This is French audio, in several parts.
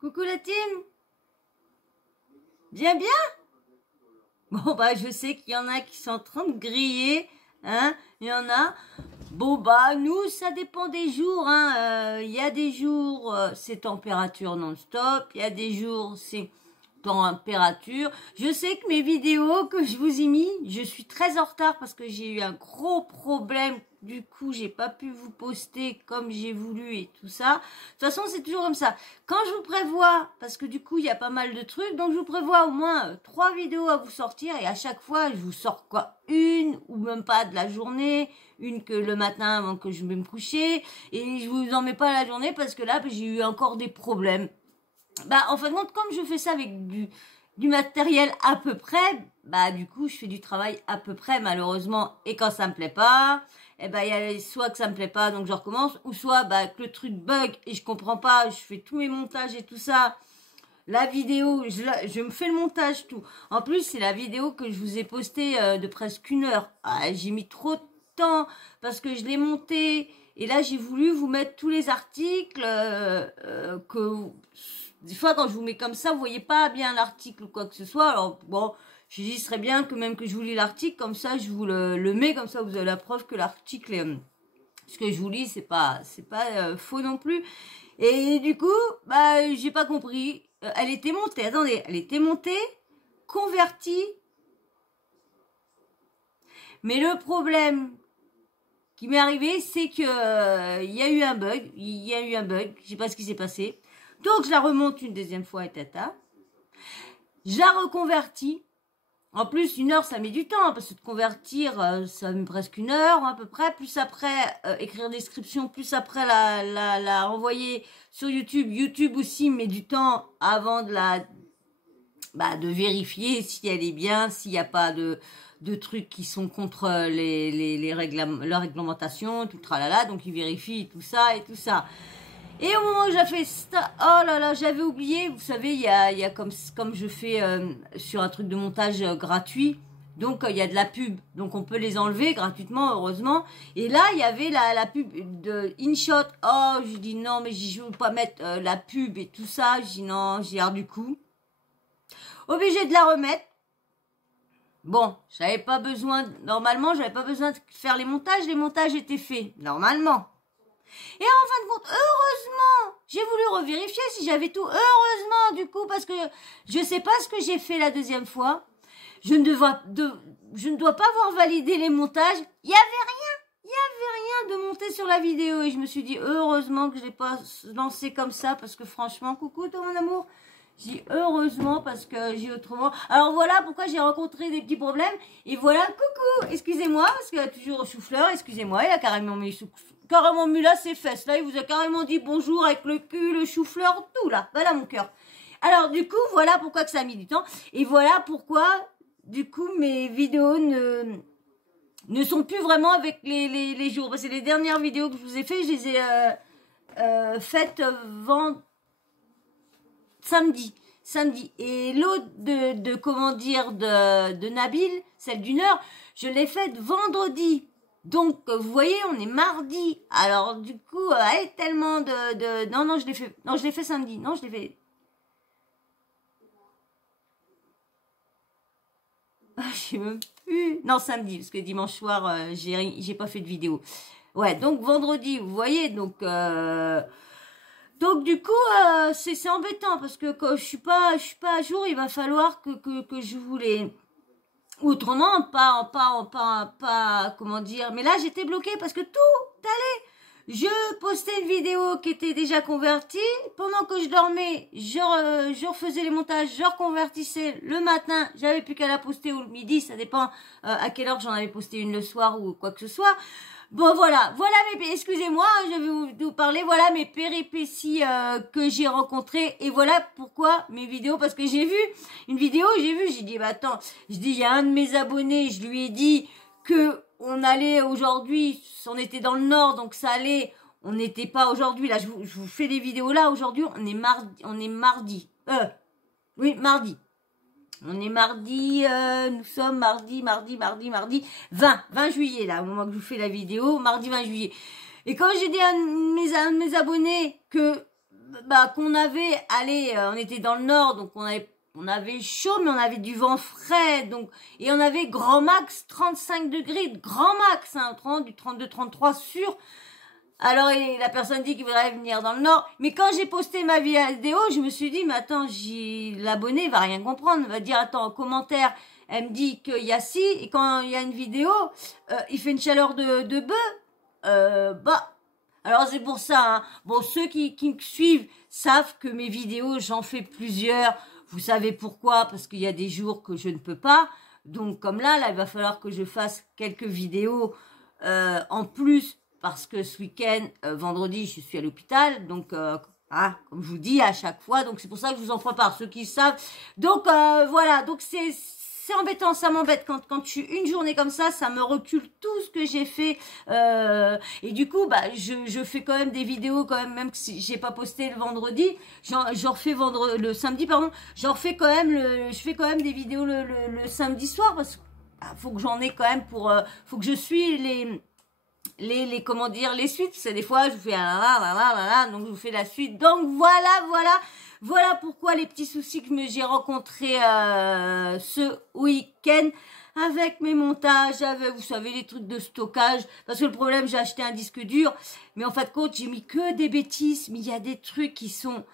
Coucou la team. Bien, bien. Bon, bah, je sais qu'il y en a qui sont en train de griller. Hein, il y en a. Bon, bah, nous, ça dépend des jours. Hein. Il y a des jours, c'est température non-stop. Il y a des jours, c'est température. Je sais que mes vidéos que je vous ai mis, je suis très en retard parce que j'ai eu un gros problème. Du coup, j'ai pas pu vous poster comme j'ai voulu et tout ça. De toute façon, c'est toujours comme ça. Quand je vous prévois, parce que du coup, il y a pas mal de trucs, donc je vous prévois au moins 3 vidéos à vous sortir et à chaque fois, je vous sors quoi? Une ou même pas de la journée, une que le matin avant que je vais me coucher et je vous en mets pas la journée parce que là, j'ai eu encore des problèmes. Bah, en fin de compte, comme je fais ça avec du matériel à peu près, bah, du coup, je fais du travail à peu près, malheureusement. Et quand ça me plaît pas, eh ben, il y a soit que ça me plaît pas, donc je recommence, ou soit, bah, que le truc bug et je comprends pas, je fais tous mes montages et tout ça. La vidéo, je me fais le montage, tout. En plus, c'est la vidéo que je vous ai postée de presque 1 heure. Ah, j'ai mis trop de temps parce que je l'ai montée. Et là, j'ai voulu vous mettre tous les articles que... Des fois, quand je vous mets comme ça, vous voyez pas bien l'article ou quoi que ce soit. Alors, bon, je dis, ce serait bien que même que je vous lis l'article, comme ça, je vous le mets, comme ça, vous avez la preuve que l'article est... Ce que je vous lis, c'est pas faux non plus. Et du coup, bah, j'ai pas compris. Elle était montée, attendez, elle était montée, convertie. Mais le problème qui m'est arrivé, c'est que il y a eu un bug. Je sais pas ce qui s'est passé. Donc, je la remonte une deuxième fois et tata. Je la reconvertis. En plus, 1 heure, ça met du temps, parce que de convertir, ça met presque 1 heure à peu près. Plus après, écrire description, plus après la renvoyer sur YouTube. YouTube aussi met du temps avant de de vérifier si elle est bien, s'il n'y a pas de trucs qui sont contre la réglementation, tout le tralala. Donc, il vérifie tout ça et tout ça. Et au moment où j'ai fait ça, oh là là, j'avais oublié, vous savez, il y a comme je fais sur un truc de montage gratuit, donc il y a de la pub, donc on peut les enlever gratuitement, heureusement. Et là, il y avait la pub de InShot. Oh, je dis non, mais je ne veux pas mettre la pub et tout ça. Je dis non, j'ai l'air du coup. Obligé de la remettre. Bon, j'avais pas besoin, normalement, j'avais pas besoin de faire les montages étaient faits, normalement. Et en fin de compte, heureusement, j'ai voulu revérifier si j'avais tout. Heureusement, du coup, parce que je sais pas ce que j'ai fait la deuxième fois. Je ne dois pas avoir validé les montages. Il y avait rien de monté sur la vidéo. Et je me suis dit, heureusement que je l'ai pas lancé comme ça, parce que franchement, coucou, toi, mon amour. J'ai dit heureusement parce que j'ai autrement. Alors voilà pourquoi j'ai rencontré des petits problèmes. Et voilà, coucou, excusez-moi, parce qu'il y a toujours chou-fleur, excusez-moi, il a carrément mis là ses fesses. Là, il vous a carrément dit bonjour avec le cul, le chou-fleur, tout là. Voilà mon cœur. Alors du coup, voilà pourquoi que ça a mis du temps. Et voilà pourquoi, du coup, mes vidéos ne sont plus vraiment avec les jours. Parce que les dernières vidéos que je vous ai fait, je les ai faites samedi. Et l'autre de Nabil, celle d'1 heure, je l'ai faite vendredi. Donc, vous voyez, on est mardi. Alors, du coup, tellement non, je l'ai fait samedi. Non, je l'ai fait... Je sais même plus. Non, samedi, parce que dimanche soir, j'ai pas fait de vidéo. Ouais, donc vendredi, vous voyez, donc... Donc du coup, c'est embêtant parce que quand je suis pas à jour, il va falloir que je voulais autrement pas comment dire. Mais là, j'étais bloquée parce que tout allait. Je postais une vidéo qui était déjà convertie. Pendant que je dormais, je refaisais les montages, je reconvertissais le matin. J'avais plus qu'à la poster ou le midi, ça dépend à quelle heure j'en avais posté une le soir ou quoi que ce soit. Bon, voilà excusez-moi, je vais vous parler, voilà mes péripéties que j'ai rencontrées, et voilà pourquoi mes vidéos, parce que j'ai vu une vidéo, j'ai dit, bah attends, il y a un de mes abonnés, je lui ai dit que on allait aujourd'hui, on était dans le nord, donc ça allait, on n'était pas aujourd'hui, là, je vous fais des vidéos là, aujourd'hui, on est mardi. Mardi. On est mardi, nous sommes mardi 20 juillet, là, au moment que je vous fais la vidéo, mardi 20 juillet. Et quand j'ai dit à un de mes abonnés que qu'on avait, allez, on était dans le nord, donc on avait chaud, mais on avait du vent frais, donc, et on avait grand max 35 degrés, grand max, hein, du 32, 33 sûr. Alors, la personne dit qu'il voudrait venir dans le nord. Mais quand j'ai posté ma vidéo, je me suis dit, mais attends, l'abonné va rien comprendre. Il va dire, attends, en commentaire, elle me dit qu'il y a ci, et quand il y a une vidéo, il fait une chaleur de bœuf. Alors c'est pour ça, hein. Bon, ceux qui me suivent savent que mes vidéos, j'en fais plusieurs. Vous savez pourquoi? Parce qu'il y a des jours que je ne peux pas. Donc, comme là, il va falloir que je fasse quelques vidéos en plus. Parce que ce week-end, vendredi, je suis à l'hôpital, donc comme je vous dis à chaque fois, donc c'est pour ça que je vous en prépare, ceux qui savent. Donc voilà, donc c'est embêtant, ça m'embête quand je suis une journée comme ça me recule tout ce que j'ai fait. Et du coup, je fais quand même des vidéos quand même si j'ai pas posté le vendredi, j'en refais le samedi, pardon, je fais quand même des vidéos le samedi soir parce que faut que j'en ai quand même faut que je suis comment dire, les suites, c'est des fois je vous fais donc je vous fais la suite. Donc voilà pourquoi les petits soucis que j'ai rencontrés ce week-end avec mes montages, avec, vous savez, les trucs de stockage, parce que le problème, j'ai acheté un disque dur, mais en fin de compte, j'ai mis que des bêtises, mais il y a des trucs qui sont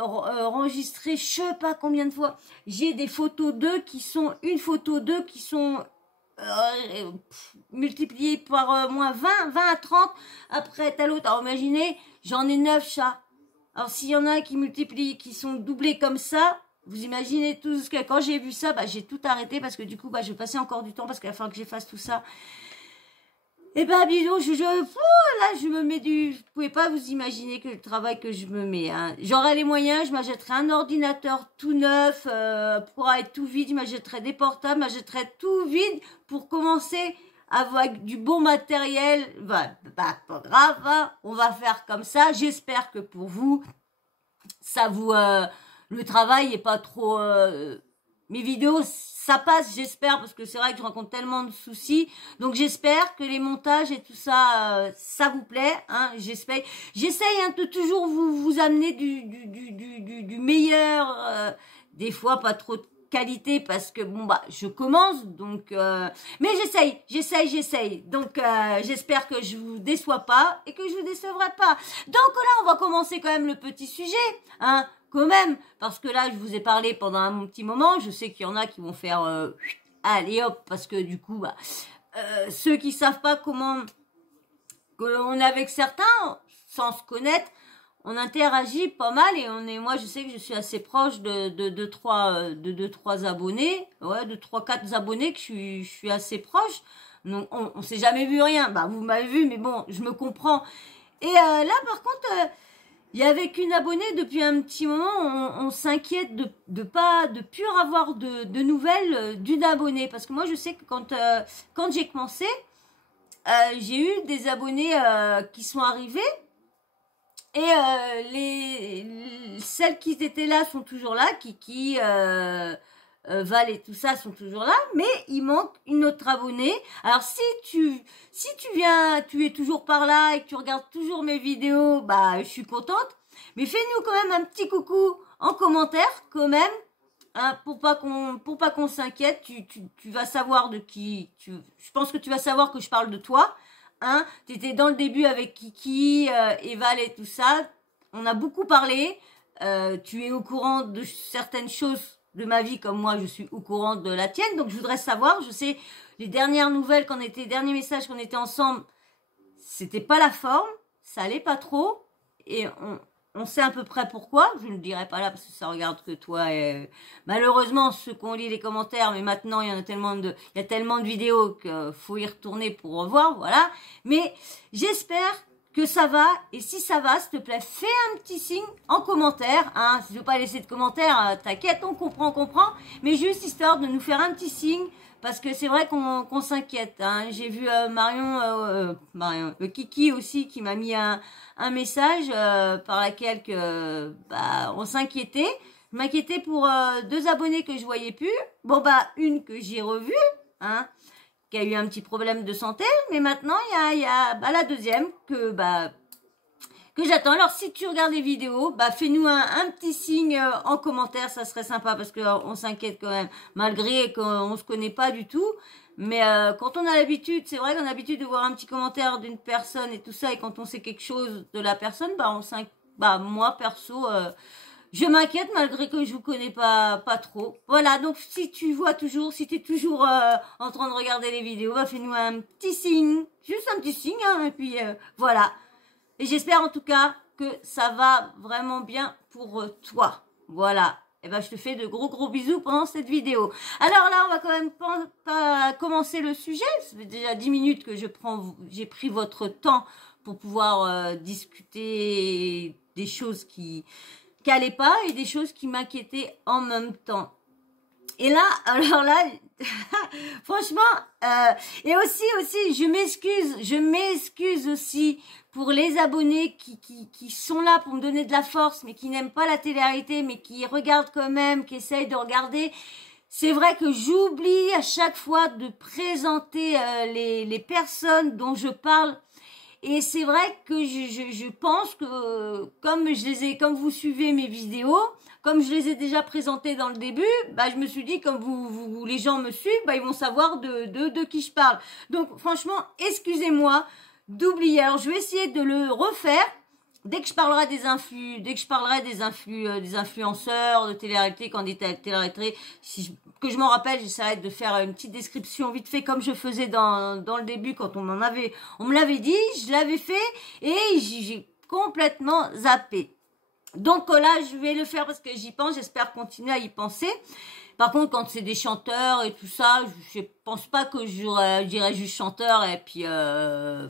enregistrés, je sais pas combien de fois. J'ai des photos d'eux une photo d'eux qui sont multiplié par moins 20 à 30, après tel autre. Alors imaginez, j'en ai 9 chats. Alors s'il y en a un qui multiplie, qui sont doublés comme ça, vous imaginez tout ce que... Quand j'ai vu ça, j'ai tout arrêté parce que du coup, je vais passer encore du temps parce qu'il va falloir que j'efface tout ça. Et bidon, là, je me mets vous pouvez pas vous imaginer que le travail que je me mets, hein. J'aurais les moyens, je m'achèterais un ordinateur tout neuf, pour être tout vide, je m'achèterais des portables, je m'achèterais tout vide pour commencer avec du bon matériel. Pas grave, hein. On va faire comme ça. J'espère que pour vous, ça vous, le travail est pas trop, mes vidéos, ça passe, j'espère, parce que c'est vrai que je rencontre tellement de soucis. Donc j'espère que les montages et tout ça, ça vous plaît, hein. J'essaye de toujours vous amener du meilleur, des fois pas trop de qualité parce que je commence, donc mais j'essaye. Donc j'espère que je vous déçois pas et que je vous décevrai pas. Donc là, on va commencer quand même le petit sujet, hein. Quand même, parce que là, je vous ai parlé pendant un petit moment, je sais qu'il y en a qui vont faire allez hop, parce que du coup, ceux qui savent pas comment on est avec certains, sans se connaître, on interagit pas mal et moi je sais que je suis assez proche de trois abonnés, de 3-4 abonnés que je suis assez proche. Donc on s'est jamais vu rien. Vous m'avez vu, mais bon, je me comprends. Et là par contre, il y avait qu'une abonnée depuis un petit moment, on s'inquiète de plus avoir de nouvelles d'une abonnée. Parce que moi, je sais que quand j'ai commencé, j'ai eu des abonnés qui sont arrivés. Et celles qui étaient là sont toujours là, Kiki, Val et tout ça sont toujours là, mais il manque une autre abonnée. Alors si tu viens, tu es toujours par là et que tu regardes toujours mes vidéos, je suis contente. Mais fais-nous quand même un petit coucou en commentaire quand même, hein, pour pas qu'on s'inquiète. Tu vas savoir de qui. Je pense que tu vas savoir que je parle de toi. Hein, t'étais dans le début avec Kiki, Val et tout ça. On a beaucoup parlé. Tu es au courant de certaines choses de ma vie comme moi je suis au courant de la tienne, donc je voudrais savoir. Je sais les dernières nouvelles derniers messages qu'on était ensemble, c'était pas la forme, ça allait pas trop et on sait à peu près pourquoi. Je ne le dirai pas là parce que ça regarde que toi et malheureusement ceux qui ont lu les commentaires, mais maintenant il y a tellement de vidéos qu'il faut y retourner pour revoir, voilà. Mais j'espère que ça va, et si ça va, s'il te plaît, fais un petit signe en commentaire, hein. Si tu veux pas laisser de commentaire, t'inquiète, on comprend, mais juste histoire de nous faire un petit signe, parce que c'est vrai qu'on s'inquiète, hein. J'ai vu Kiki aussi qui m'a mis un message par laquelle on s'inquiétait. Je m'inquiétais pour 2 abonnés que je voyais plus. Une que j'ai revue, hein, qui a eu un petit problème de santé, mais maintenant il y a la deuxième que que j'attends. Alors, si tu regardes les vidéos, bah, fais-nous un petit signe en commentaire, ça serait sympa parce que on s'inquiète quand même, malgré qu'on se connaît pas du tout. Mais quand on a l'habitude, c'est vrai qu'on a l'habitude de voir un petit commentaire d'une personne et tout ça, et quand on sait quelque chose de la personne, bah, moi, perso, je m'inquiète malgré que je vous connais pas trop. Voilà, donc si tu vois toujours, si tu es toujours en train de regarder les vidéos, bah, fais-nous un petit signe, juste un petit signe, hein, et puis voilà. Et j'espère en tout cas que ça va vraiment bien pour toi. Voilà. Et ben je te fais de gros bisous pendant cette vidéo. Alors là, on va quand même pas commencer le sujet. Ça fait déjà 10 minutes que j'ai pris votre temps pour pouvoir discuter des choses qui allaient pas et des choses qui m'inquiétaient en même temps. Et là, alors là, franchement, et aussi, je m'excuse aussi pour les abonnés qui sont là pour me donner de la force, mais qui n'aiment pas la télé-réalité, mais qui regardent quand même, qui essayent de regarder. C'est vrai que j'oublie à chaque fois de présenter les personnes dont je parle. Et c'est vrai que je pense que comme vous suivez mes vidéos, comme je les ai déjà présentées dans le début, bah je me suis dit comme les gens me suivent, bah ils vont savoir de qui je parle. Donc franchement, excusez-moi d'oublier. Alors je vais essayer de le refaire dès que je parlerai des influenceurs de télé-réalité, candidats à télé-réalité. Que je m'en rappelle, j'essaierai de faire une petite description vite fait comme je faisais dans le début quand on me l'avait dit, je l'avais fait et j'ai complètement zappé. Donc là, je vais le faire parce que j'y pense, j'espère continuer à y penser. Par contre, quand c'est des chanteurs et tout ça, je pense pas que je dirais juste chanteur et puis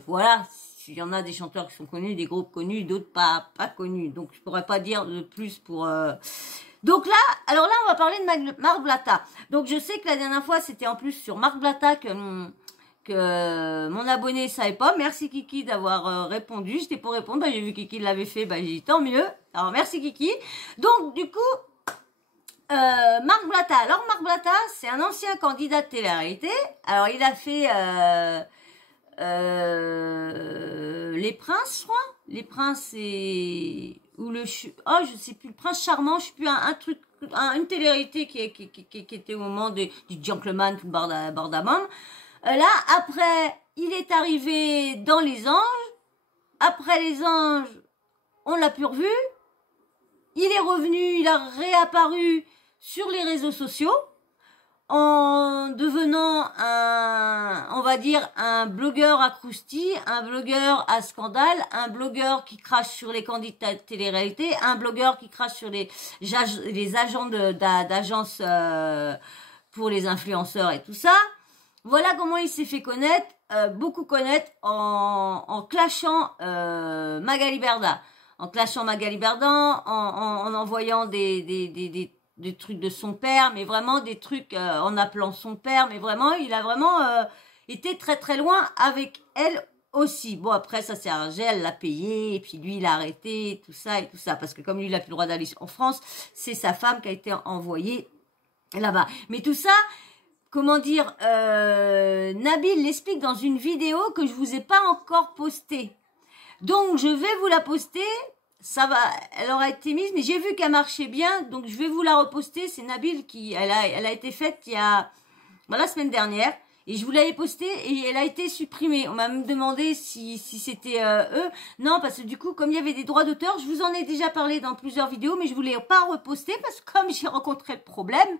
voilà. Il y en a des chanteurs qui sont connus, des groupes connus, d'autres pas connus. Donc je pourrais pas dire de plus pour. Donc là, alors là, on va parler de Marc Blatta. Donc je sais que la dernière fois, c'était en plus sur Marc Blatta que mon abonné savait pas. Merci Kiki d'avoir répondu. J'étais pour répondre, bah, j'ai vu Kiki l'avait fait, bah j'ai dit tant mieux. Alors merci Kiki. Donc du coup, Marc Blatta. Alors Marc Blatta, c'est un ancien candidat de télé-réalité. Alors il a fait Les Princes, je crois. Les Princes et je sais plus, le Prince Charmant, je sais plus, un truc, une télé-réalité qui était au moment du Gentleman tout bordamam. Là, après, il est arrivé dans Les Anges. Après Les Anges, on l'a plus revu. Il est revenu, il a réapparu sur les réseaux sociaux en devenant on va dire, un blogueur à crousti, un blogueur à scandale, un blogueur qui crache sur les candidats de télé-réalité, un blogueur qui crache sur les agents d'agences pour les influenceurs et tout ça. Voilà comment il s'est fait connaître, beaucoup connaître en clashant Magali Berda. En clashant Magali Berda, en envoyant des trucs de son père, mais vraiment des trucs en appelant son père, mais vraiment, il a vraiment été très loin avec elle aussi. Bon, après, ça s'est arrangé, elle l'a payé, et puis lui, il a arrêté, tout ça, parce que comme lui, il n'a plus le droit d'aller en France, c'est sa femme qui a été envoyée là-bas. Mais tout ça, comment dire, Nabil l'explique dans une vidéo que je vous ai pas encore postée. Donc, je vais vous la poster. Ça va, elle aura été mise, mais j'ai vu qu'elle marchait bien, donc je vais vous la reposter. C'est Nabil elle a été faite la semaine dernière, et je vous l'avais postée et elle a été supprimée. On m'a même demandé si c'était eux. Non, parce que du coup, comme il y avait des droits d'auteur, je vous en ai déjà parlé dans plusieurs vidéos, mais je voulais pas reposter parce que comme j'ai rencontré le problème,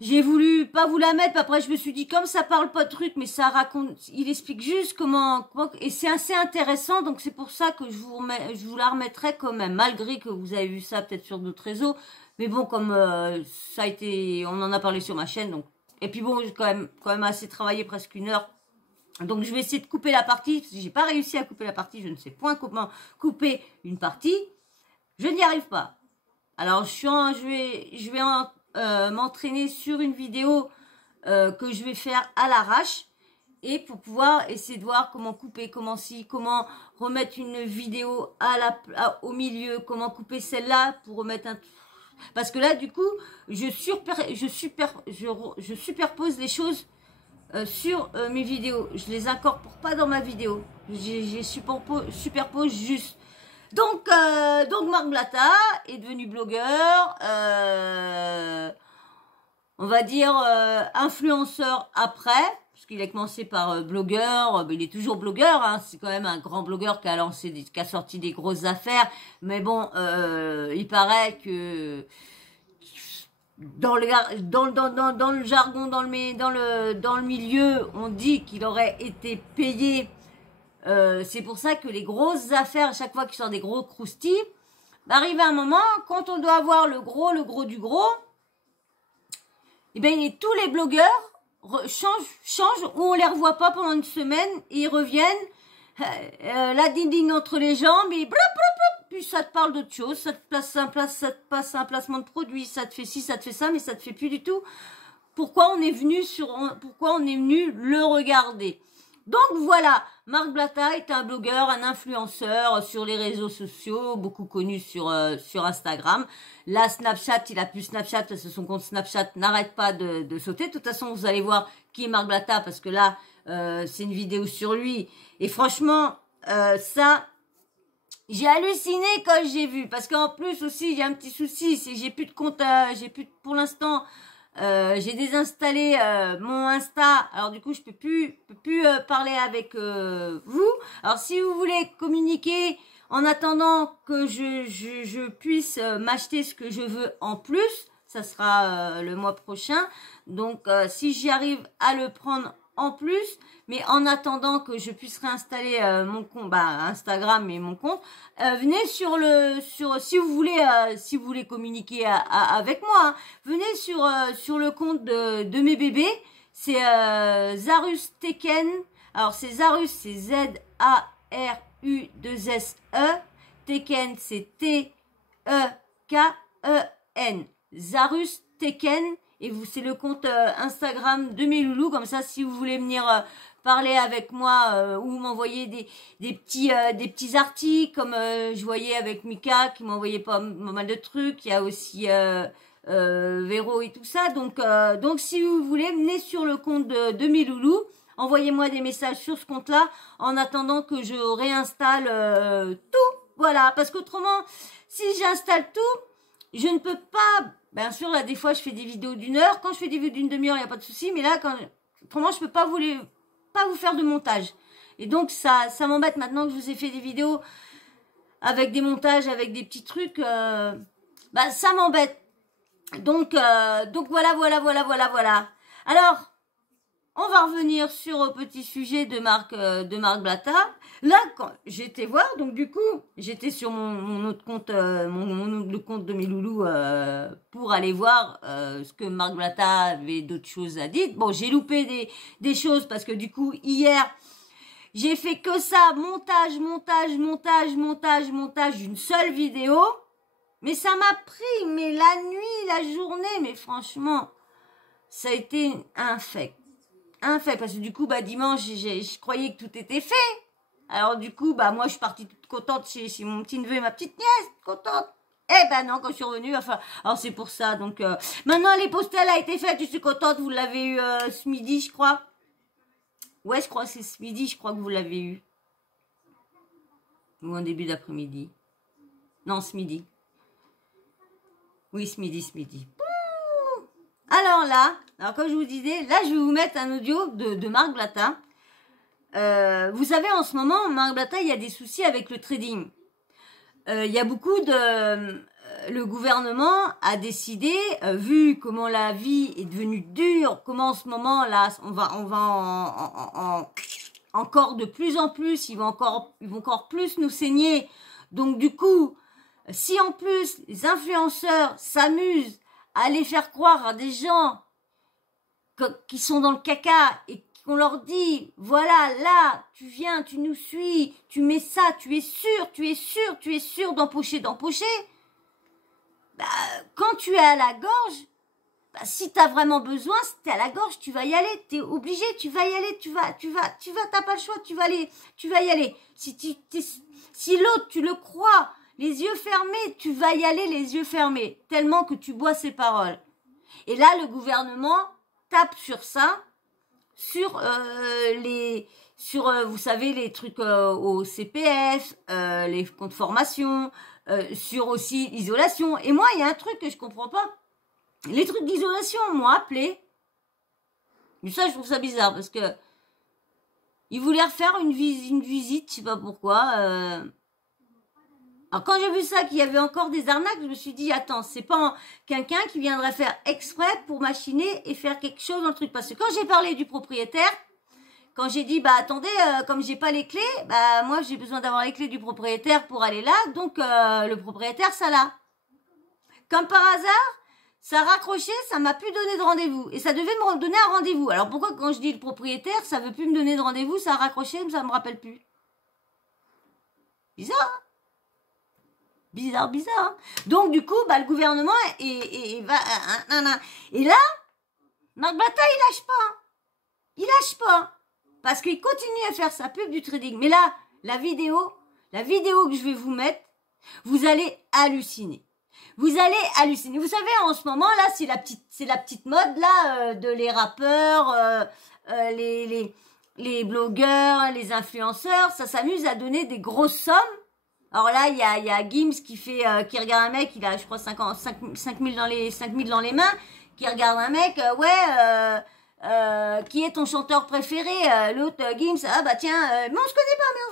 j'ai voulu pas vous la mettre, après je me suis dit, comme ça parle pas de truc, mais ça raconte, il explique juste comment et c'est assez intéressant, donc c'est pour ça que je vous la remettrai quand même, malgré que vous avez vu ça peut-être sur d'autres réseaux, mais bon, comme ça a été, on en a parlé sur ma chaîne, donc, et puis bon, j'ai quand même assez travaillé, presque 1 heure, donc je vais essayer de couper la partie, parce que j'ai pas réussi à couper la partie, je ne sais point comment couper une partie, je n'y arrive pas. Alors je vais m'entraîner sur une vidéo que je vais faire à l'arrache et pour pouvoir essayer de voir comment couper, comment remettre une vidéo au milieu, comment couper celle-là pour remettre parce que là du coup je superpose les choses sur mes vidéos. Je les incorpore pas dans ma vidéo. J'ai superpose juste. Donc Marc Blatta est devenu blogueur, on va dire influenceur après, parce qu'il a commencé par blogueur, il est toujours blogueur, hein, c'est quand même un grand blogueur qui a sorti des grosses affaires, mais bon, il paraît que dans le jargon, dans le milieu, on dit qu'il aurait été payé. C'est pour ça que les grosses affaires, à chaque fois qu'ils sortent des gros croustilles, arrive un moment, quand on doit avoir le gros du gros, et bien tous les blogueurs changent ou on les revoit pas pendant une semaine, et ils reviennent, la ding entre les jambes, et puis ça te parle d'autre chose, ça te passe un placement de produit, ça te fait ci, ça te fait ça, mais ça te fait plus du tout. Pourquoi on est venu le regarder? Donc voilà, Marc Blatta est un blogueur, un influenceur sur les réseaux sociaux, beaucoup connu sur Instagram. Là, Snapchat, il a plus Snapchat parce que son compte Snapchat n'arrête pas de sauter. De toute façon, vous allez voir qui est Marc Blatta parce que là, c'est une vidéo sur lui. Et franchement, ça, j'ai halluciné quand j'ai vu. Parce qu'en plus aussi, il y a un petit souci, c'est que j'ai plus de compte, pour l'instant... j'ai désinstallé mon Insta, alors du coup je peux plus parler avec vous. Alors si vous voulez communiquer en attendant que je puisse m'acheter ce que je veux en plus, ça sera le mois prochain. Donc si j'y arrive à le prendre en plus, mais en attendant que je puisse réinstaller mon compte, Instagram et mon compte, venez si vous voulez communiquer avec moi, hein, venez sur le compte de mes bébés, c'est Zarus Teken. Alors c'est Zarus, c'est Z-A-R-U-2-S-E, Teken c'est T-E-K-E-N, Zarus Teken. Et c'est le compte Instagram de mes loulous. Comme ça, si vous voulez venir parler avec moi ou m'envoyer des petits articles, comme je voyais avec Mika qui m'envoyait pas mal de trucs. Il y a aussi Véro et tout ça. Donc si vous voulez, venez sur le compte de mes loulous. Envoyez-moi des messages sur ce compte-là en attendant que je réinstalle tout. Voilà, parce qu'autrement, si j'installe tout, je ne peux pas... Bien sûr, là, des fois, je fais des vidéos d'1 heure. Quand je fais des vidéos d'une demi-heure, il n'y a pas de souci. Mais là, autrement, je peux pas vous faire de montage. Et donc, ça m'embête maintenant que je vous ai fait des vidéos avec des montages, avec des petits trucs. Ça m'embête. Donc voilà. Alors, on va revenir sur le petit sujet de Marc Blatta. Là, quand j'étais voir, donc du coup, j'étais sur mon autre compte, le compte de mes loulous pour aller voir ce que Marc Blatta avait d'autres choses à dire. Bon, j'ai loupé des choses parce que du coup, hier, j'ai fait que ça, montage d'une seule vidéo. Mais ça m'a pris, mais la nuit, la journée, mais franchement, ça a été un fait. Parce que du coup, dimanche, je croyais que tout était fait. Alors du coup, moi, je suis partie toute contente chez mon petit neveu et ma petite nièce, contente. Eh ben non, quand je suis revenue, alors c'est pour ça. Donc maintenant, les postales a été faites, je suis contente. Vous l'avez eu ce midi, je crois. Ouais, je crois que c'est ce midi, je crois que vous l'avez eu. Ou en début d'après-midi. Non, ce midi. Oui, ce midi. Alors là, comme je vous disais, là je vais vous mettre un audio de Marc Blatta. Vous savez, en ce moment, Marc Blatta, il y a des soucis avec le trading. Il y a beaucoup le gouvernement a décidé, vu comment la vie est devenue dure, comment en ce moment là, on va encore de plus en plus, ils vont encore plus nous saigner. Donc du coup, si en plus les influenceurs s'amusent à aller faire croire à des gens qui sont dans le caca et qu'on leur dit, voilà, là, tu viens, tu nous suis, tu mets ça, tu es sûr d'empocher. Quand tu es à la gorge, si tu as vraiment besoin, si tu es à la gorge, tu vas y aller, tu es obligé, tu vas y aller, tu vas, t'as pas le choix, tu vas y aller. Si l'autre, tu le crois, les yeux fermés, tu vas y aller les yeux fermés, tellement que tu bois ses paroles. Et là, le gouvernement tape sur ça, vous savez, les trucs au CPF, les comptes formation, sur aussi l'isolation. Et moi, il y a un truc que je comprends pas. Les trucs d'isolation, on m'a appelé. Mais ça, je trouve ça bizarre parce que ils voulaient refaire une visite, je sais pas pourquoi. Alors quand j'ai vu ça, qu'il y avait encore des arnaques, je me suis dit, attends, c'est pas quelqu'un qui viendrait faire exprès pour machiner et faire quelque chose dans le truc. Parce que quand j'ai parlé du propriétaire, quand j'ai dit, bah attendez, comme j'ai pas les clés, bah moi j'ai besoin d'avoir les clés du propriétaire pour aller là, donc le propriétaire, ça là. Comme par hasard, ça a raccroché, ça m'a plus donné de rendez-vous. Et ça devait me donner un rendez-vous. Alors pourquoi quand je dis le propriétaire, ça veut plus me donner de rendez-vous, ça a raccroché, mais ça me rappelle plus. Bizarre, hein? Bizarre, bizarre. Hein. Donc du coup, bah le gouvernement va... Et là, Marc Blatta, il lâche pas. Hein. Il lâche pas. Parce qu'il continue à faire sa pub du trading. Mais là, la vidéo que je vais vous mettre, vous allez halluciner. Vous allez halluciner. Vous savez, en ce moment, là, c'est la petite mode, là, de les rappeurs, les blogueurs, les influenceurs. Ça s'amuse à donner des grosses sommes. Alors là, il y a Gims qui regarde un mec, il a, je crois, 5 000 dans les mains, qui regarde un mec, qui est ton chanteur préféré, l'autre Gims, ah bah tiens, mais on se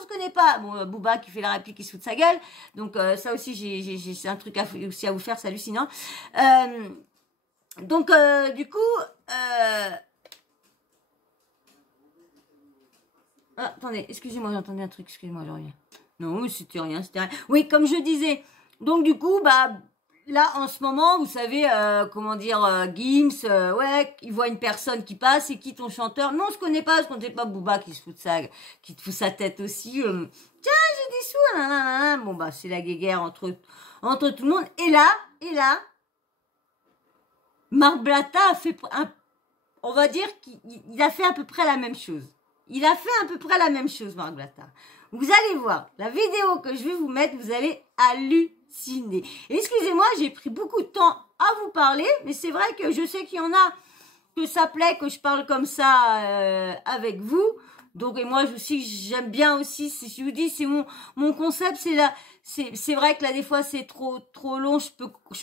connaît pas. Bon, Booba qui fait la réplique qui se fout de sa gueule, donc ça aussi c'est un truc aussi à vous faire, c'est hallucinant. Donc du coup, attendez, excusez-moi, j'entendais un truc, excusez-moi, je reviens. Non, c'était rien. Oui, comme je disais, donc du coup, bah là, en ce moment, vous savez, comment dire, Gims, ouais, il voit une personne qui passe, et qui ton chanteur? Non, on se connaît pas Booba qui te fout sa tête aussi. Tiens, j'ai des sous, nanana. Bon, bah, c'est la guéguerre entre tout le monde. Et là, Marc Blatta a fait on va dire qu'il a fait à peu près la même chose. Il a fait à peu près la même chose, Marc Blatta. Vous allez voir, la vidéo que je vais vous mettre, vous allez halluciner. Excusez-moi, j'ai pris beaucoup de temps à vous parler, mais c'est vrai que je sais qu'il y en a que ça plaît que je parle comme ça avec vous. Donc, et moi aussi, j'aime bien aussi, je vous dis, c'est mon concept, c'est vrai que là, des fois, c'est trop long, je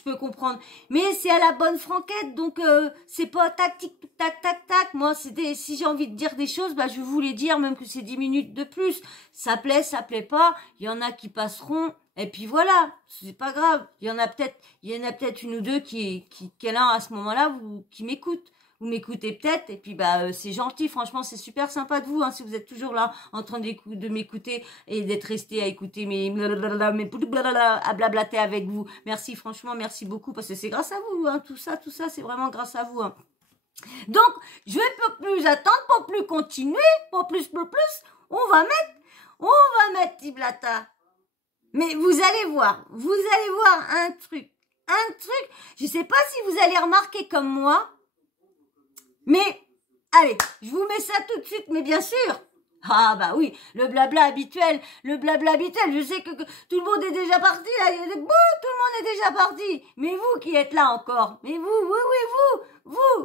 peux comprendre. Mais c'est à la bonne franquette, donc c'est pas tac, tac. Moi, si j'ai envie de dire des choses, bah, je vais vous les dire, même que c'est 10 minutes de plus. Ça plaît pas. Il y en a qui passeront. Et puis voilà, c'est pas grave. Il y en a peut-être une ou deux qui là, à ce moment-là, qui m'écoutent. Vous m'écoutez peut-être, et puis bah c'est gentil, franchement c'est super sympa de vous, hein, si vous êtes toujours là en train de m'écouter et d'être resté à écouter à blablater avec vous. Merci, franchement, merci beaucoup, parce que c'est grâce à vous, hein, tout ça, c'est vraiment grâce à vous. Hein. Donc, je ne peux plus attendre, pour plus continuer, pour plus, on va mettre Tiblata. Mais vous allez voir un truc, je sais pas si vous allez remarquer comme moi, mais, allez, je vous mets ça tout de suite, mais bien sûr. Ah bah oui, le blabla habituel, je sais que tout le monde est déjà parti, là, tout le monde est déjà parti. Mais vous qui êtes là encore, mais vous,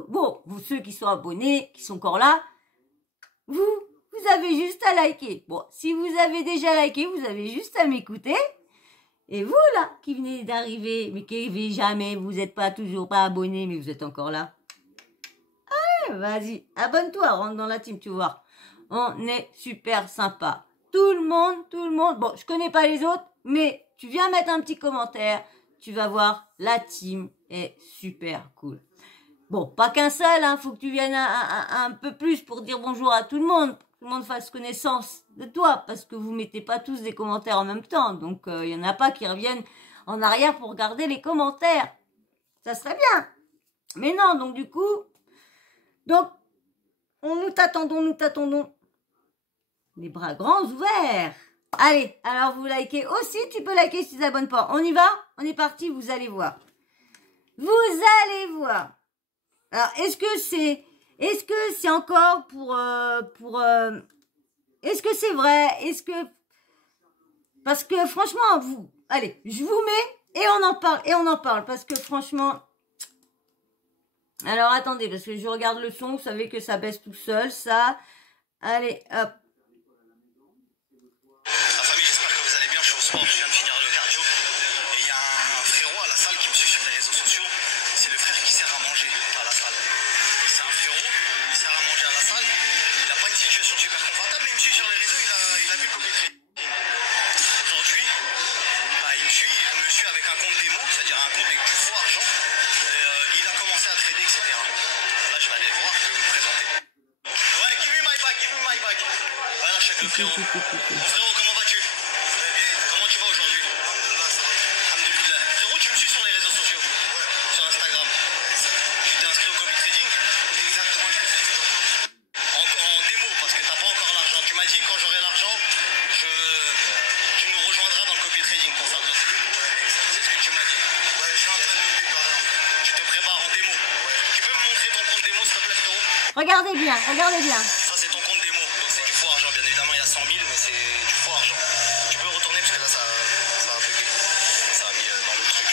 bon, vous ceux qui sont abonnés, qui sont encore là, vous avez juste à liker. Bon, si vous avez déjà liké, vous avez juste à m'écouter. Et vous là, qui venez d'arriver, mais qui jamais, vous n'êtes toujours pas abonné, mais vous êtes encore là. Vas-y, abonne-toi, rentre dans la team, tu vois. On est super sympa. Tout le monde. Bon, je connais pas les autres, mais tu viens mettre un petit commentaire. Tu vas voir, la team est super cool. Bon, pas qu'un seul, hein, faut que tu viennes un peu plus pour dire bonjour à tout le monde. Que tout le monde fasse connaissance de toi, parce que vous mettez pas tous des commentaires en même temps. Donc, il y en a pas qui reviennent en arrière pour regarder les commentaires. Ça serait bien. Mais non, donc du coup... Donc, nous t'attendons. Les bras grands ouverts. Allez, alors vous likez aussi, tu peux liker si tu t'abonnes pas. On y va? On est parti, vous allez voir. Alors, est-ce que c'est encore est-ce que c'est vrai? Parce que franchement, allez, je vous mets et on en parle, parce que franchement, Alors, attendez, parce que je regarde le son, vous savez que ça baisse tout seul, ça. Allez, hop. La famille, j'espère que vous allez bien, je suis au sport, je viens de finir le cardio. Et il y a un frérot à la salle qui me suit sur les réseaux sociaux. C'est le frère qui sert à manger à la salle. C'est un frérot, il sert à manger à la salle. Il n'a pas une situation super confortable, mais il me suit sur les réseaux, il a vu Copy Trading. Aujourd'hui, il me suit avec un compte démo, c'est-à-dire un compte avec du faux argent. Et, il a commencé à trader, etc. Là, je vais aller voir, je vais vous le présenter. Ouais, give me my bag, give me my bag. Voilà, chef le frérot. Mon frérot, comment vas-tu? Comment tu vas aujourd'hui? Alhamdoulilah. Frérot, tu me suis sur les réseaux sociaux? Ouais. Sur Instagram. Tu t'es inscrit au Copy Trading? Exactement, je fais ça. En démo, parce que t'as pas encore l'argent. Tu m'as dit quand j'aurai l'argent, tu nous rejoindras dans le Copy Trading pour faire de l'autre. Ouais, exact. C'est ce que tu m'as dit. Ouais, je suis en train de me préparer. Tu te prépares en démo? Ouais. Tu peux me montrer ton compte démo, s'il te plaît, frérot? Regardez bien, regardez bien. Ça, c'est ton compte démo. Donc, c'est du faux argent, bien évidemment. Il y a 100 000, mais c'est du faux argent. Tu peux retourner parce que là, ça a bugué. Ça a mis dans le truc.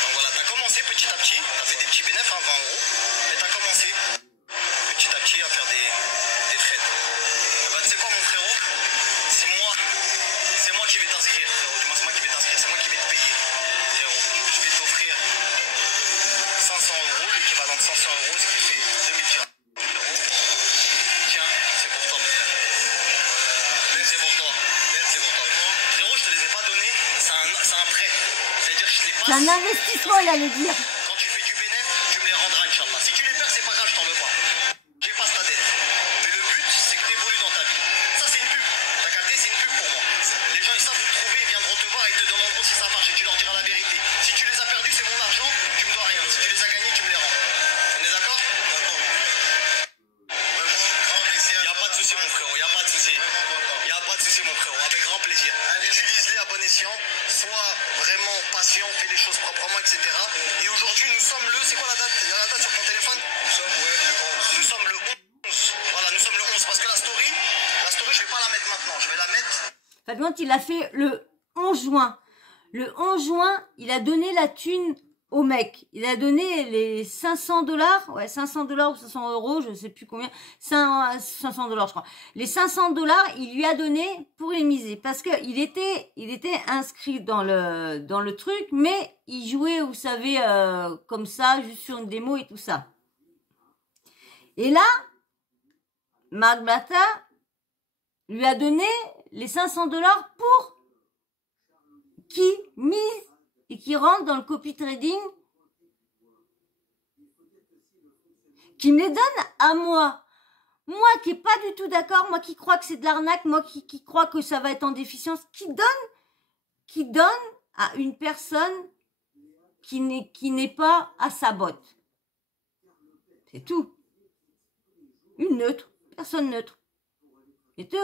Donc voilà, t'as commencé petit à petit. T'as fait des petits bénéfices, 20 euros. Mais t'as commencé petit à petit à faire des trades. Bah, tu sais quoi, mon frérot? C'est moi qui vais t'inscrire, frérot. Du moins, c'est moi qui vais t'inscrire. C'est moi qui vais te payer, frérot. Je vais t'offrir 500 euros, l'équivalent de 500 euros, ce qui fait 2000 dirhams. Tiens, c'est pour toi, mon frère. C'est pour toi. C'est pour toi. Frérot, je te les ai pas donnés. C'est un prêt. C'est-à-dire que je te les passe. C'est un investissement, il allait dire. Quand tu fais du bénéf, tu me les rendras, Inch'Allah. Si tu les perds, c'est pas grave, je t'en veux pas. J'efface ta dette. Mais le but, c'est que tu évolues dans ta vie. Ça, c'est une pub. T'as capté, c'est une pub pour moi. Les gens, ils savent où te trouver, ils viendront te voir et ils te demanderont si ça marche et tu leur diras la vérité. Si tu les as perdus, c'est mon argent, tu me dois rien. Si tu les as gagnés, tu me les rends. On est d'accord? D'accord. Il n'y a pas de souci, mon frérot. Il n'y a pas de souci. Il n'y a pas de souci, mon frérot. Avec grand plaisir. Utilise-les à bon escient. Sois vraiment patient, fais les choses proprement, etc. Et aujourd'hui, nous sommes le... C'est quoi la date? Il y a la date sur ton téléphone? Nous sommes le 11. Voilà, nous sommes le 11. Parce que la story, je vais pas la mettre maintenant. Je vais la mettre... Par contre, il a fait le 11 juin. Le 11 juin, il a donné la thune au mec. Il a donné les 500 $. Ouais, 500 $ ou 500 euros, je sais plus combien. 500 $, je crois. Les 500 $, il lui a donné pour les miser. Parce que il était inscrit dans le truc, mais il jouait, vous savez, comme ça, juste sur une démo et tout ça. Et là, Marc Bata lui a donné les 500 $ pour qui mise et qui rentre dans le copy trading, qui me les donne à moi. Moi qui est pas du tout d'accord, moi qui crois que c'est de l'arnaque, moi qui crois que ça va être en déficience, qui donne à une personne qui n'est pas à sa botte. C'est tout. Une neutre, personne neutre. C'est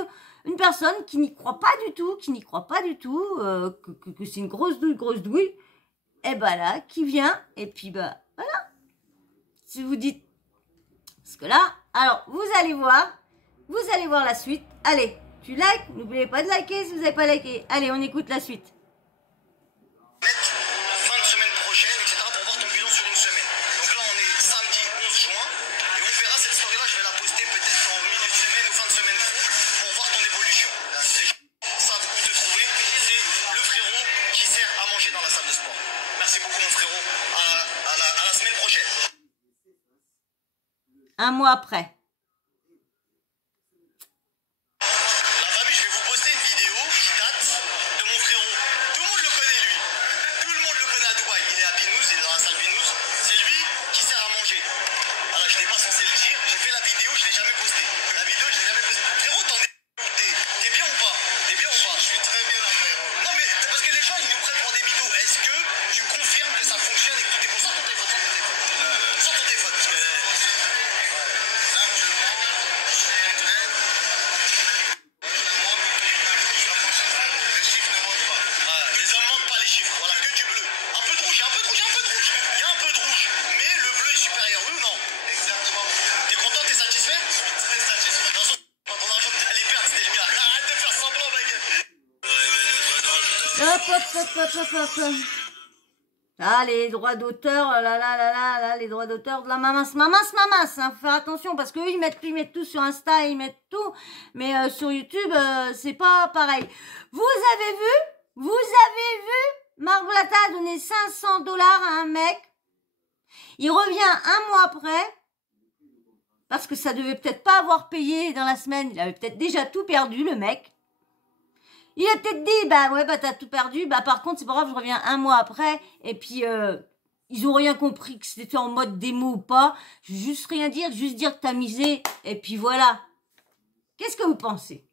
une personne qui n'y croit pas du tout, que c'est une grosse douille, et ben là, qui vient, et puis bah voilà. Si vous dites, parce que là, alors vous allez voir la suite. Allez, tu likes, n'oubliez pas de liker si vous n'avez pas liké. Allez, on écoute la suite. Fin de semaine prochaine, etc. pour voir ton bilan sur une semaine. Donc là, on est samedi 11 juin. Et on verra cette story-là, je vais la poster peut-être en milieu de semaine ou fin de semaine pro pour voir ton évolution. Les gens savent où te trouver. C'est le frérot qui sert à manger dans la salle de sport. Merci beaucoup, mon frérot. À la semaine prochaine. Un mois après. La famille, je vais vous poster une vidéo qui date de mon frérot. Tout le monde le connaît, lui. Tout le monde le connaît à Dubaï. Il est à Binouz, il est dans la salle Binouz. C'est lui qui sert à manger. Alors, je n'étais pas censé le dire. J'ai fait la vidéo, je ne l'ai jamais postée. La vidéo, je ne l'ai jamais postée. Frérot, t'es bien ou pas? T'es bien ou pas? Je suis très bien, là, frérot. Non, mais parce que les gens, ils nous prennent pour des mythos. Est-ce que tu confirmes que ça fonctionne et que tout est bon? Sans ton téléphone, sans ton téléphone. Sans ton téléphone. Là, actuellement, je suis en train. Les chiffres ne mentent pas. Les hommes mentent pas, les chiffres. Voilà, que du bleu. Un peu de rouge, il y a un peu de rouge, il y a un peu de rouge. Il y a un peu de rouge. Mais le bleu est supérieur, oui ou non? Exactement. T'es content, t'es satisfait? Je suis très satisfait. De toute façon, quand ton argent que t'allais perdre, c'était le mien. Arrête de faire semblant, mec. Hop. Ah, les droits d'auteur, là, les droits d'auteur de la mamasse, hein, faut faire attention, parce qu'eux, ils mettent tout sur Insta, ils mettent tout, mais sur YouTube, c'est pas pareil. Vous avez vu, Marc Blatta a donné 500 $ à un mec, il revient un mois après, parce que ça devait peut-être pas avoir payé dans la semaine, il avait peut-être déjà tout perdu, le mec. Il a peut-être dit, bah ouais, bah t'as tout perdu, bah par contre c'est pas grave, je reviens un mois après, et puis ils ont rien compris que c'était en mode démo ou pas, juste rien dire, juste dire que t'as misé, et puis voilà. Qu'est-ce que vous pensez?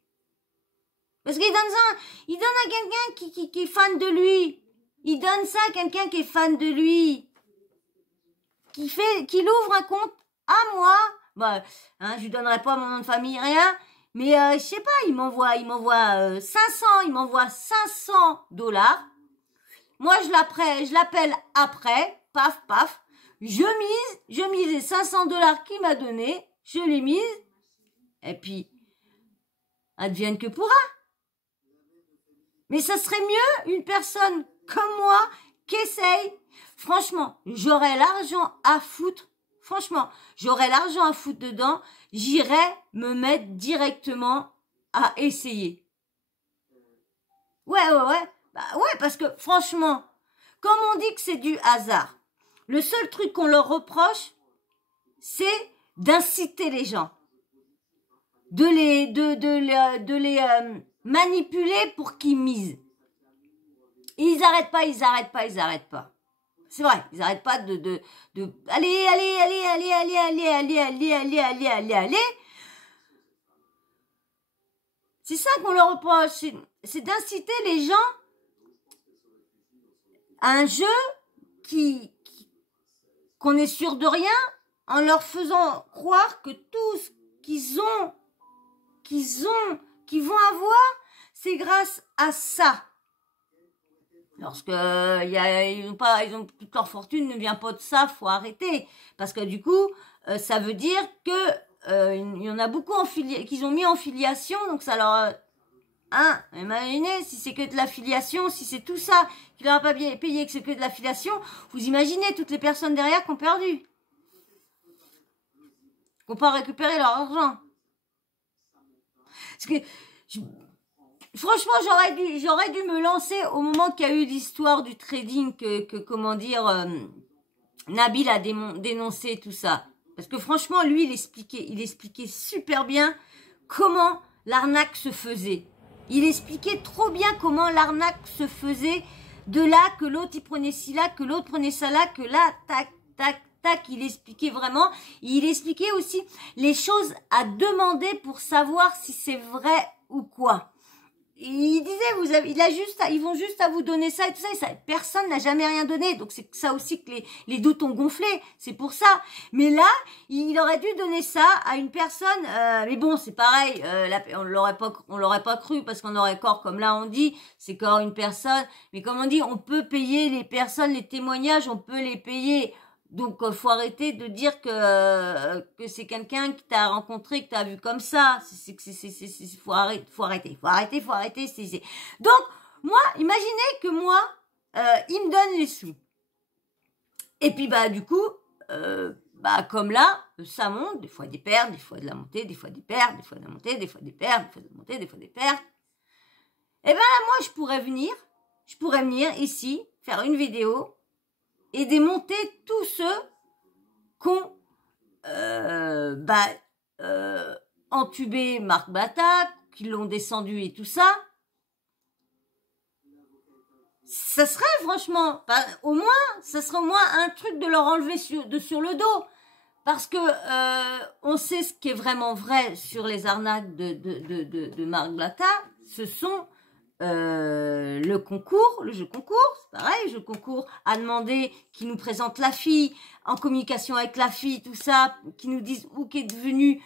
Parce qu'il donne ça, il donne à quelqu'un qui est fan de lui, il donne ça à quelqu'un qui est fan de lui, qui l'ouvre un compte à moi, bah, hein, je lui donnerai pas mon nom de famille, rien. Mais je sais pas, il m'envoie 500, il m'envoie 500 $. Moi je l'appelle après, paf paf. Je mise les 500 $ qu'il m'a donné, je les mise et puis advienne que pourra. Mais ça serait mieux une personne comme moi qui essaye. Franchement, j'aurais l'argent à foutre. Franchement, j'aurais l'argent à foutre dedans, j'irais me mettre directement à essayer. Ouais. Bah ouais, parce que franchement, comme on dit que c'est du hasard, le seul truc qu'on leur reproche, c'est d'inciter les gens. De les manipuler pour qu'ils misent. Et ils arrêtent pas. C'est vrai, ils arrêtent pas de allez. C'est ça qu'on leur reproche, c'est d'inciter les gens à un jeu qu'on est sûr de rien, en leur faisant croire que tout ce qu'ils vont avoir, c'est grâce à ça. Lorsque ils ont toute leur fortune ne vient pas de ça, faut arrêter, parce que du coup ça veut dire que il y en a beaucoup qu'ils ont mis en filiation, donc ça leur imaginez si c'est que de l'affiliation, si c'est tout ça qui leur a pas bien payé, que c'est que de l'affiliation, vous imaginez toutes les personnes derrière qui ont perdu, qui n'ont pas récupéré leur argent. Parce que franchement, j'aurais dû me lancer au moment qu'il y a eu l'histoire du trading comment dire, Nabil a dénoncé tout ça. Parce que franchement, lui, il expliquait super bien comment l'arnaque se faisait. Il expliquait trop bien comment l'arnaque se faisait, de là que l'autre il prenait ci là, que l'autre prenait ça là, que là, tac, tac, tac, il expliquait vraiment. Il expliquait aussi les choses à demander pour savoir si c'est vrai ou quoi. Il disait, ils vont juste à vous donner ça et tout ça, et ça, personne n'a jamais rien donné, donc c'est ça aussi que les doutes ont gonflé, c'est pour ça. Mais là, il aurait dû donner ça à une personne, mais bon, c'est pareil, on l'aurait pas cru, parce qu'on aurait corps, comme là on dit, c'est corps une personne, mais comme on dit, on peut payer les personnes, les témoignages, on peut les payer. Donc, faut arrêter de dire que c'est quelqu'un qui t'a rencontré, que t'as vu comme ça. Faut arrêter. Donc, moi, imaginez que moi, il me donne les sous. Et puis, bah, du coup, comme là, ça monte, des fois des pertes, des fois de la montée, des fois des pertes, des fois de la montée, des fois des pertes, des fois de la montée, des fois des pertes. Et ben là, moi, je pourrais venir ici, faire une vidéo, et démonter tous ceux qui ont entubé Marc Blatta, qui l'ont descendu et tout ça. Ça serait franchement, au moins un truc de leur enlever sur le dos. Parce que on sait ce qui est vraiment vrai sur les arnaques de Marc Blatta. Ce sont le jeu concours, c'est pareil, le jeu concours a demandé qu'ils nous présentent la fille, en communication avec la fille, tout ça, qu'ils nous disent où qu'est devenu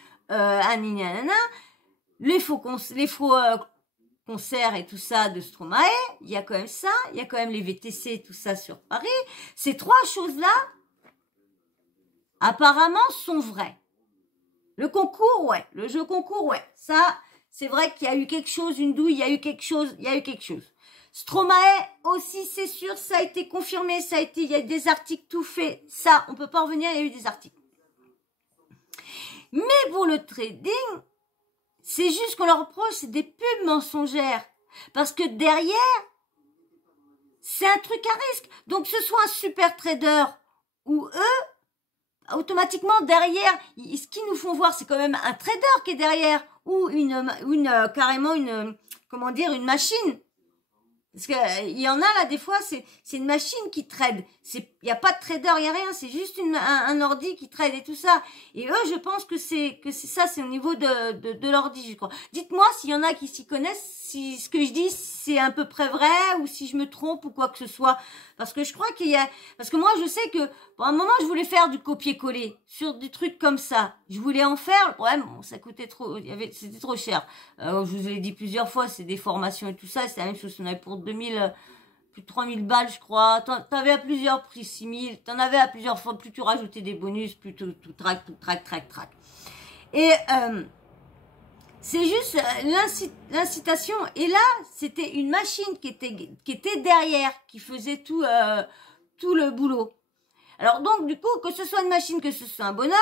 les faux concerts et tout ça de Stromae, il y a quand même ça, il y a quand même les VTC, tout ça sur Paris. Ces trois choses-là, apparemment, sont vraies. Le concours, ouais, le jeu concours, ouais, ça... C'est vrai qu'il y a eu quelque chose, une douille, il y a eu quelque chose. Stromae aussi, c'est sûr, ça a été confirmé, ça a été, il y a des articles tout faits. Ça, on peut pas en revenir, il y a eu des articles. Mais pour le trading, c'est juste qu'on leur reproche, c'est des pubs mensongères. Parce que derrière, c'est un truc à risque. Donc, que ce soit un super trader ou eux, automatiquement, derrière, ce qu'ils nous font voir, c'est quand même un trader qui est derrière. Ou carrément comment dire, une machine. Parce que il y en a là, des fois, c'est une machine qui trade. Il n'y a pas de trader, il n'y a rien. C'est juste un ordi qui trade et tout ça. Et eux, je pense que c'est ça, c'est au niveau de l'ordi, je crois. Dites-moi s'il y en a qui s'y connaissent, si ce que je dis, c'est à peu près vrai, ou si je me trompe, ou quoi que ce soit. Parce que je crois qu'il y a... Parce que moi, je sais que, pour un moment, je voulais faire du copier-coller sur des trucs comme ça. Je voulais en faire. Le problème, bon, ça coûtait trop... C'était trop cher. Je vous l'ai dit plusieurs fois, c'est des formations et tout ça. C'est la même chose. On avait pour 2000... plus de 3000 balles, je crois. T'avais à plusieurs prix 6000. T'en avais à plusieurs fois. Plus tu rajoutais des bonus, plus tout trac. Et c'est juste l'incitation. Et là, c'était une machine qui était derrière, qui faisait tout le boulot. Alors donc, du coup, que ce soit une machine, que ce soit un bonhomme,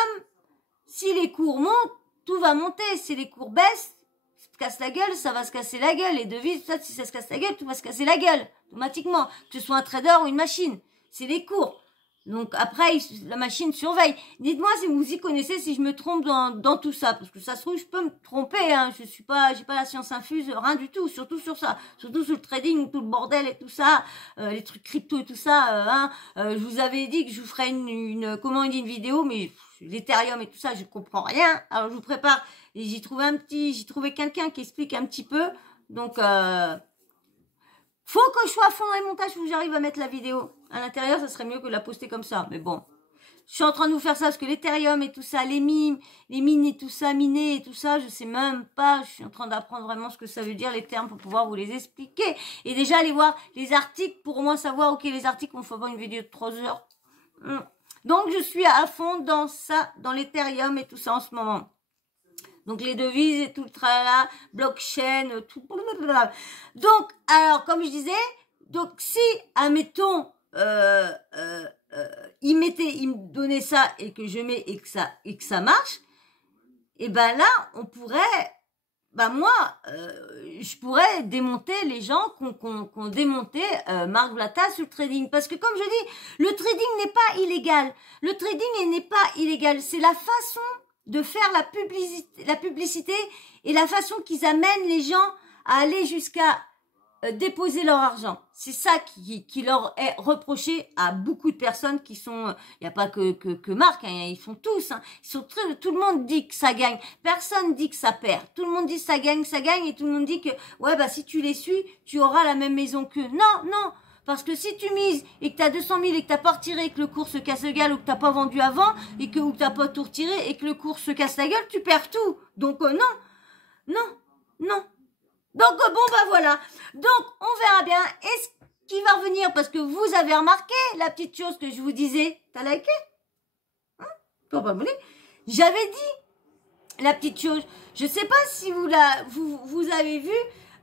si les cours montent, tout va monter. Si les cours baissent, se casse la gueule, ça va se casser la gueule. Les devises, ça, si ça se casse la gueule, tout va se casser la gueule. Automatiquement. Que ce soit un trader ou une machine. C'est les cours. Donc après, la machine surveille. Dites-moi si vous y connaissez, si je me trompe dans tout ça. Parce que ça se trouve, je peux me tromper, hein. J'ai pas la science infuse, rien du tout. Surtout sur ça. Surtout sur le trading, tout le bordel et tout ça. Les trucs crypto et tout ça, je vous avais dit que je vous ferais une vidéo, mais l'Ethereum et tout ça, je comprends rien. Alors je vous prépare. Et j'ai trouvé quelqu'un qui explique un petit peu. Donc, faut que je sois à fond dans les montages où j'arrive à mettre la vidéo. À l'intérieur, ça serait mieux que de la poster comme ça. Mais bon. Je suis en train de vous faire ça parce que l'Ethereum et tout ça, les mines et tout ça, miner et tout ça, je sais même pas. Je suis en train d'apprendre vraiment ce que ça veut dire, les termes, pour pouvoir vous les expliquer. Et déjà, aller voir les articles pour au moins savoir, ok, les articles, on fait pas une vidéo de 3 heures. Donc, je suis à fond dans ça, dans l'Ethereum et tout ça en ce moment. Donc, les devises et tout le tralala, blockchain, tout. Blablabla. Donc, alors, comme je disais, donc, si, admettons, il me donnait ça et que je mets et que ça marche, et ben là, on pourrait, moi, je pourrais démonter les gens qu'on démonté Marc Blatta sur le trading. Parce que comme je dis, le trading n'est pas illégal. Le trading n'est pas illégal. C'est la façon de faire la publicité et la façon qu'ils amènent les gens à aller jusqu'à déposer leur argent. C'est ça qui leur est reproché à beaucoup de personnes qui sont... Il n'y a pas que Marc, hein, ils sont tous. Hein, tout le monde dit que ça gagne. Personne dit que ça perd. Tout le monde dit que ça gagne. Et tout le monde dit que ouais, si tu les suis, tu auras la même maison qu'eux. Non. Parce que si tu mises et que tu as 200 000 et que tu n'as pas retiré et que le cours se casse la gueule ou que tu n'as pas vendu avant et que tu n'as pas tout retiré et que le cours se casse la gueule, tu perds tout. Donc non. Donc voilà. Donc on verra bien. Est-ce qu'il va revenir? Parce que vous avez remarqué la petite chose que je vous disais. T'as liké? Pas abonné. J'avais dit la petite chose. Je sais pas si vous avez vu.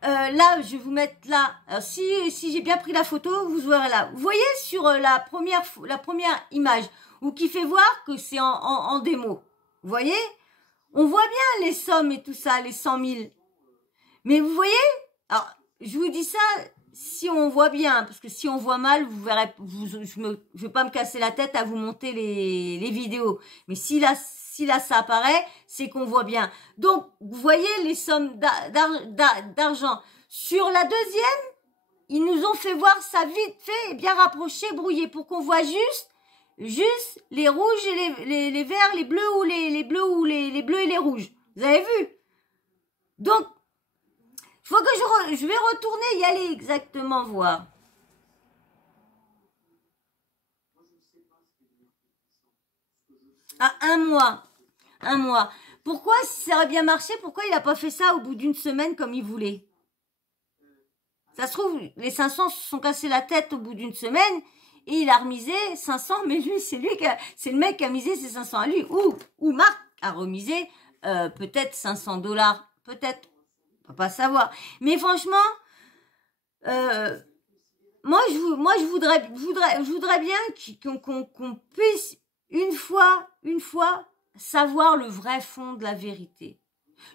Là, je vais vous mettre là. Alors, si j'ai bien pris la photo, vous verrez là. Vous voyez sur la première image ou qui fait voir que c'est en démo. Vous voyez? On voit bien les sommes et tout ça, les 100 000. Mais vous voyez? Alors, je vous dis ça si on voit bien, parce que si on voit mal, vous verrez, je vais pas me casser la tête à vous monter les vidéos. Mais si là ça apparaît, c'est qu'on voit bien. Donc, vous voyez les sommes d'argent. Sur la deuxième, ils nous ont fait voir ça vite fait, bien rapproché, brouillé, pour qu'on voit juste les rouges et les verts, les bleus ou les bleus ou les bleus et les rouges. Vous avez vu? Donc, faut que je vais retourner y aller exactement voir. Ah, un mois. Pourquoi, si ça aurait bien marché, pourquoi il n'a pas fait ça au bout d'une semaine comme il voulait? Ça se trouve, les 500 se sont cassés la tête au bout d'une semaine et il a remisé 500, mais lui, c'est le mec qui a misé ses 500 à lui. Ou Marc a remisé peut-être $500, peut-être. On va pas savoir. Mais franchement, Moi, je voudrais bien qu'on puisse une fois savoir le vrai fond de la vérité.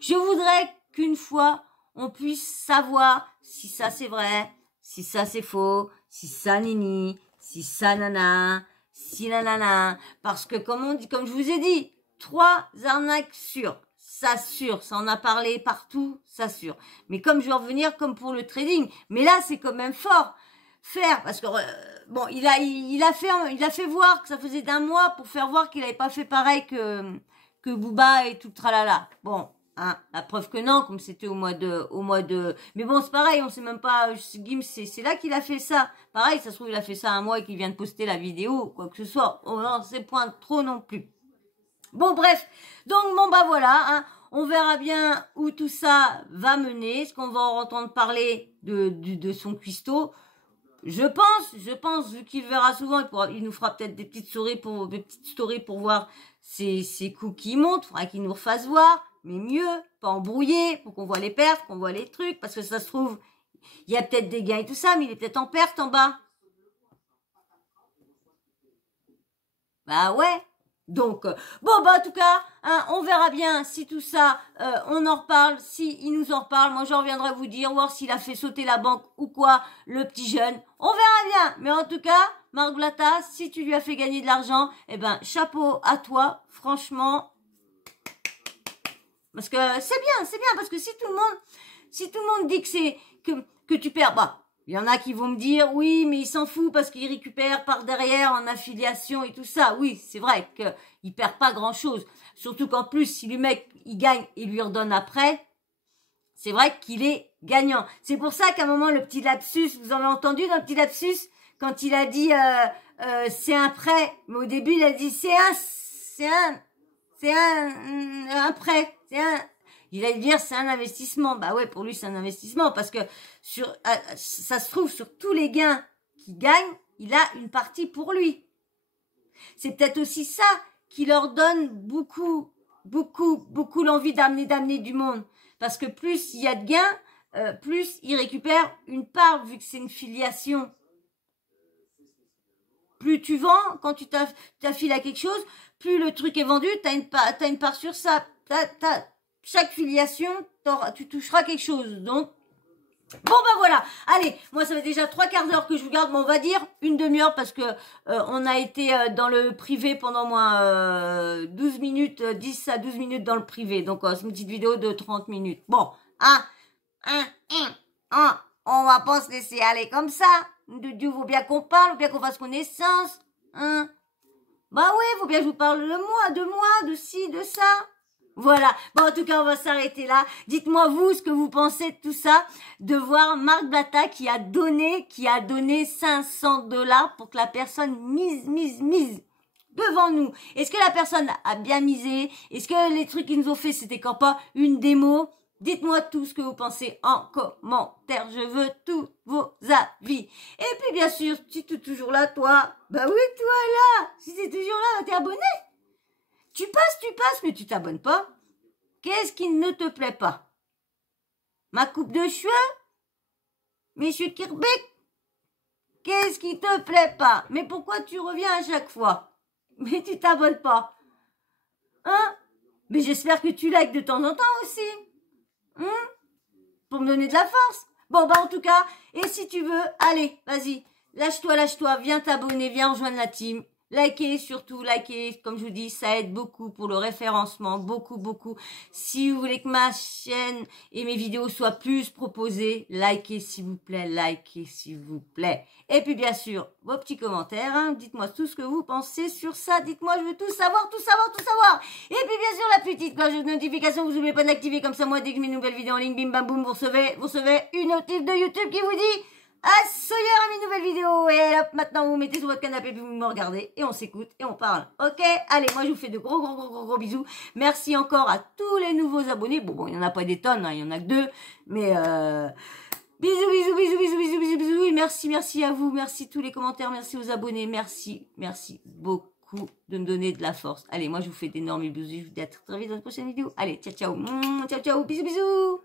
Je voudrais qu'une fois on puisse savoir si ça c'est vrai, si ça c'est faux, si ça nini, si ça nana, si nanana. Parce que comme je vous ai dit, 3 arnaques sûres. Ça sûr, ça en a parlé partout, ça sûr. Mais comme je vais revenir comme pour le trading, mais là c'est quand même fort. Faire parce que bon, il a fait voir que ça faisait d'un mois pour faire voir qu'il avait pas fait pareil que Booba et tout le tralala. Bon, hein, la preuve que non, comme c'était au mois de. Mais bon, c'est pareil, on sait même pas. Gims, c'est là qu'il a fait ça. Pareil, ça se trouve il a fait ça un mois et qu'il vient de poster la vidéo, quoi que ce soit. Oh non, c'est point trop non plus. Bon, bref. Donc, bon, bah voilà, hein. On verra bien où tout ça va mener. Est-ce qu'on va en entendre parler de son cuistot? Je pense, vu qu'il verra souvent, il nous fera peut-être des petites stories pour voir ses coups qui montent. Faudra qu'il nous refasse voir, mais mieux, pas embrouillé, pour qu'on voit les pertes, qu'on voit les trucs, parce que ça se trouve, il y a peut-être des gains et tout ça, mais il est peut-être en perte en bas. Bah ouais. Donc, bon, bah en tout cas, hein, on verra bien si tout ça, on en reparle, si il nous en reparle. Moi, je reviendrai vous dire, voir s'il a fait sauter la banque ou quoi, le petit jeune. On verra bien. Mais en tout cas, Marc Blatta, si tu lui as fait gagner de l'argent, eh ben, chapeau à toi, franchement. Parce que c'est bien, parce que si tout le monde dit que tu perds, bah, il y en a qui vont me dire, oui, mais il s'en fout parce qu'il récupère par derrière en affiliation et tout ça. Oui, c'est vrai qu'il perd pas grand chose. Surtout qu'en plus, si le mec, il gagne et lui redonne après, c'est vrai qu'il est gagnant. C'est pour ça qu'à un moment, le petit lapsus, vous en avez entendu dans le petit lapsus, quand il a dit, c'est un prêt, mais au début, il a dit, c'est un prêt, il va dire c'est un investissement. Bah ouais, pour lui c'est un investissement parce que ça se trouve sur tous les gains qu'il gagne, il a une partie pour lui. C'est peut-être aussi ça qui leur donne beaucoup l'envie d'amener du monde. Parce que plus il y a de gains, plus il récupère une part vu que c'est une filiation. Plus tu vends, quand tu t'affiles à quelque chose, plus le truc est vendu, t'as une part sur ça. Chaque filiation, tu toucheras quelque chose. Donc, bon ben voilà. Allez, moi ça fait déjà 3/4 d'heure que je vous garde, mais on va dire une demi-heure parce que on a été dans le privé pendant moins 12 minutes, 10 à 12 minutes dans le privé. Donc c'est une petite vidéo de 30 minutes. Bon, on va pas se laisser aller comme ça. De Dieu, faut bien qu'on parle, faut bien qu'on fasse connaissance. Hein? Bah oui, faut bien que je vous parle de moi, de ci, de ça. Voilà. Bon, en tout cas, on va s'arrêter là. Dites-moi, vous, ce que vous pensez de tout ça, de voir Marc Blatta qui a donné 500 $ pour que la personne mise devant nous. Est-ce que la personne a bien misé? Est-ce que les trucs qu'ils nous ont fait, c'était quand pas une démo? Dites-moi tout ce que vous pensez en commentaire. Je veux tous vos avis. Et puis, bien sûr, si tu es toujours là, toi, bah oui, toi là. Si t'es toujours là, t'es abonné. Tu passes, mais tu t'abonnes pas. Qu'est-ce qui ne te plaît pas? Ma coupe de cheveux? Monsieur Kirbeck? Qu'est-ce qui te plaît pas? Mais pourquoi tu reviens à chaque fois? Mais tu t'abonnes pas. Hein? Mais j'espère que tu likes de temps en temps aussi. Hein? Pour me donner de la force. Bon, bah en tout cas, et si tu veux, allez, vas-y. Lâche-toi, viens t'abonner, viens rejoindre la team. Likez, surtout, likez, comme je vous dis, ça aide beaucoup pour le référencement, beaucoup. Si vous voulez que ma chaîne et mes vidéos soient plus proposées, likez s'il vous plaît, Et puis bien sûr, vos petits commentaires, hein, dites-moi tout ce que vous pensez sur ça, dites-moi, je veux tout savoir. Et puis bien sûr, la petite cloche de notification, vous n'oubliez pas de l'activer, comme ça moi, dès que je mets une nouvelle vidéo en ligne, bim bam boum, vous recevez une notif de YouTube qui vous dit... à soyeur à mes nouvelles vidéos. Et hop, maintenant vous vous mettez sur votre canapé puis vous me regardez et on s'écoute et on parle. Ok? Allez, moi je vous fais de gros bisous. Merci encore à tous les nouveaux abonnés. Bon, il n'y en a pas des tonnes, hein, il y en a que 2. Mais bisous. Et merci à vous. Merci tous les commentaires. Merci aux abonnés. Merci beaucoup de me donner de la force. Allez, moi je vous fais d'énormes bisous. Je vous dis à très vite dans une prochaine vidéo. Allez, ciao. Ciao, bisous.